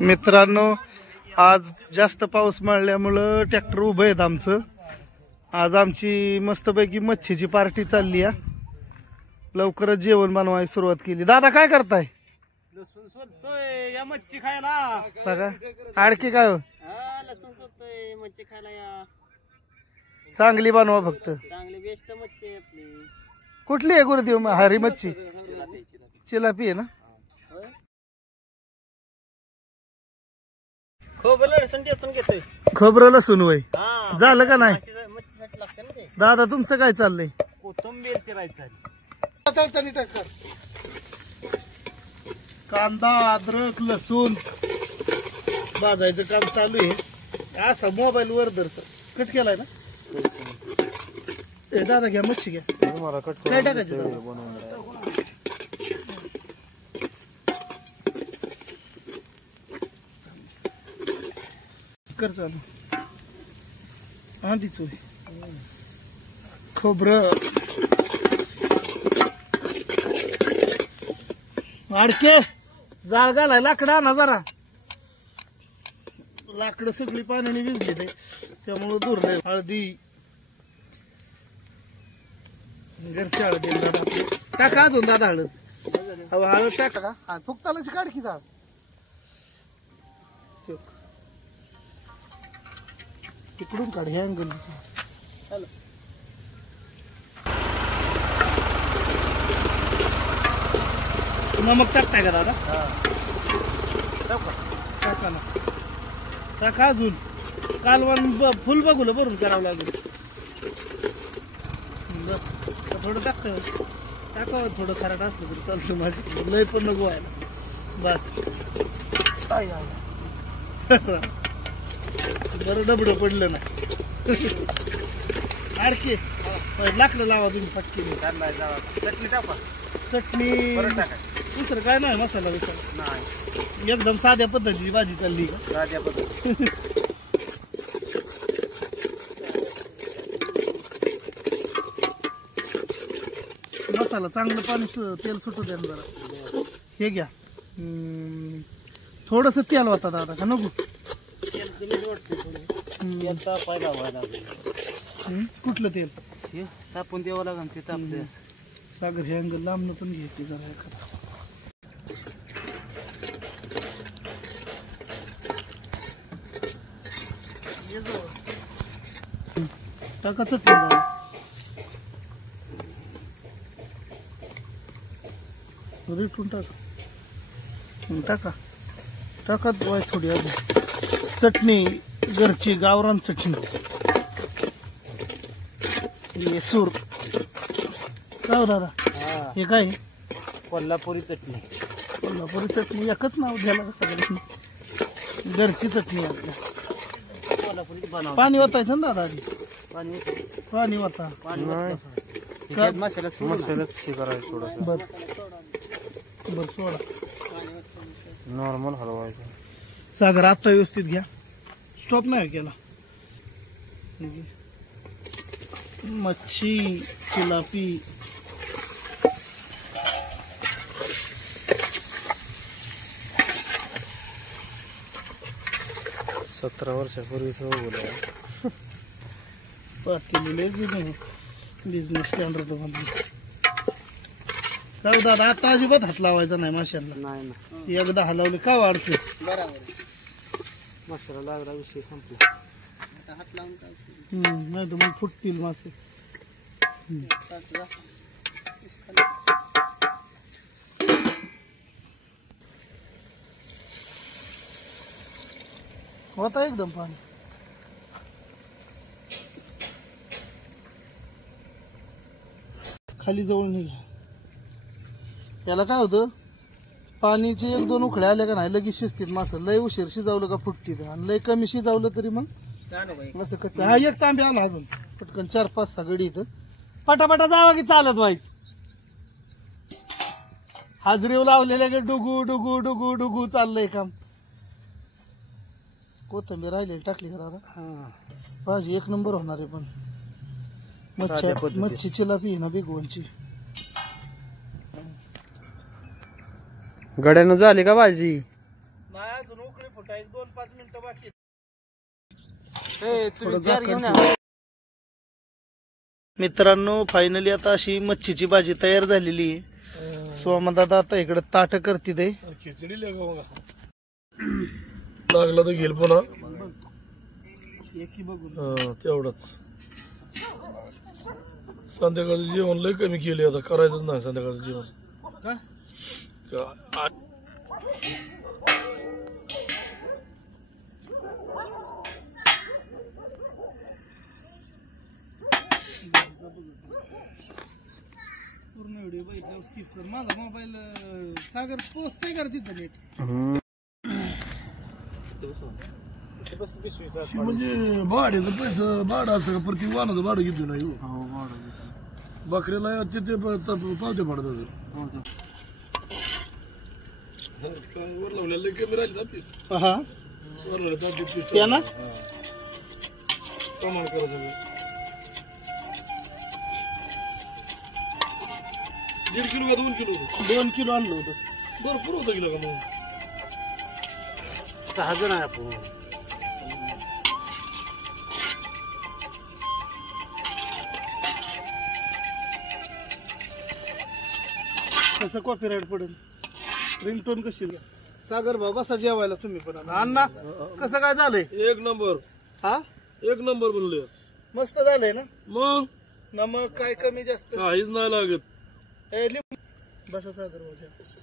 मित्रांनो, आज जास्त पाऊस मारल्यामुळं ट्रॅक्टर उभं आहेत आमचं. आज आमची मस्तपैकी मच्छीची पार्टी चालली आहे. लवकरच जेवण बनवायला सुरुवात केली. दादा काय करताय? लसूण सोलतोय या मच्छी खायला. बघा आडकी काय हो? लसूण सोलतोय मच्छी खायला या. चांगली बनवा फक्त. चांगली बेस्ट मच्छी आहे आपली. कुठली आहे गुरुदेव? हरी मच्छी चिलापी आहे ना? खोबरं लसूण ठेचून घेतोय. खोबरं लसूण वय झालं का नाही? मच्छीसाठी लागतं ना ते. दादा तुमचं काय चाललंय? कोथिंबीर चिरायचं. कांदा अद्रक लसूण भाजायचं काम चालू आहे. असा मोबाईल वर दरच कट केलाय ना. दादा घ्या मच्छी घ्या. काय टाकायचं? कर चालू आधीच खोबरं अडके जाळ घालाय लाकडं ना जरा. लाकडं सगळी पाण्याने भिजली ते त्यामुळे दुरले. हळदी घरची हळद दादा टाका. अजून दादा हळद हळद टाका का? फुकतालाची काढ की जा. तिकडून काढ ह्या अँगल. नमक टाकताय का दादा? टाका ना. टाका अजून. कालवण फुल बघूला भरून करावं लागेल. थोडं टाकतं टाका. थोडं खारट असलं तरी चालतं. माझं लय पण नको व्हायला. बस बरं डबडं पडलं ना. आणखी लाकडं लावा तुम्ही फटकी. चटणी टाका. चटणी दुसरं काय नाही. मसाला बिसाला नाही. एकदम साध्या पद्धतीची भाजी चालली का? साध्या पद्धती. मसाला चांगलं पाणी तेल सुटू द्या जरा. हे घ्या थोडस तेल होता दादा का नको? कुठलं तेल तापून द्यावं लागेल. ते तापले सागर हे अंग लांबन पण घ्यायचे जरा एखादा. टाका चटणी रिटून टाका. टाका टाका थोडी अजून. चटणी घरची गावरान चटणी. हे सूर काय हो दादा? हे काय? कोल्हापुरी चटणी. कोल्हापुरी चटणी एकच नाव घ्यायला सगळ्यांनी. घरची चटणी आपल्या. कोल्हापुरी बनव. पाणी ओतायचं ना दादा आधी? पाणी ओता. मसाला बर सोडा. नॉर्मल हलवायचं. सागर आता व्यवस्थित घ्या. स्टॉप नाही केला. मच्छी चिलापी सतरा वर्षापूर्वीच बिझनेस स्टँडर्ड मध्ये. काय दादा आता अजिबात हात लावायचा नाही माशांना. नाही ना. एकदा हलवले का वाढते. बरोबर. मसाला लागला विषय संपला. हात लावून नाही तर मग फुटतील मासे. होता एकदम पाणी. खाली जवळ निघा. त्याला काय होतं पाणीचे एक दोन उकळ्या आल्या का नाही लगेच शिजतील मासं. लय उशीर शिजवलं का फुटतील. आणि लय कमी शिजवलं तरी मग असं कच्च. हा एक तांबे आला अजून पटकन 4-5 गडी इथं पटापटा जावा की चालत व्हायचं. हाजरीव लावलेल्या का डुगू डुगू डुगू डुगू चाललंय काम. कोथिंबीर राहिलेली टाकली का दादा? भाजी एक नंबर होणार आहे. पण मच्छी चिलापी ना बिगवणची. गड्यानं झाली का भाजी? थोडं झाकण ठेवू. मित्रांनो फायनली आता अशी मच्छीची भाजी तयार झालेली आहे. सोमदादा आता इकडे ताट करते ते खिचडी लागला तर घेईल पुन्हा तेवढंच. संध्याकाळचं जेवण लय कमी केले आता करायचंच नाही संध्याकाळचं जेवण. पूर्ण व्हिडिओ बघितल्यावर स्किप कर. माझा मोबाईल सागर पोचतोय का तिथं नीट? म्हणजे भाड्याचं पैसा भाडं असतं का प्रति वाहनाचं भाडं घेतो नाही. बकऱ्याला तिथे पावते भाडं वर लावलेलं कमी राहिले जातीस हा त्या ना प्रमाण करायचं. 1.5 किलो का 2 किलो 2 किलो आणलं होतं. भरपूर होतं गेलं का मग. 6 जण आहे आपण. कसं कॉपीराईट पडेल रिंगटोन कशी. सागर भाऊ बसा जेवायला तुम्ही पण. अण्णा कसं काय झालंय? 1 नंबर. हा 1 नंबर बनले. मस्त झालंय ना. मग नमक काय कमी जास्त काहीच नाही लागत. बसा सागर भाऊ.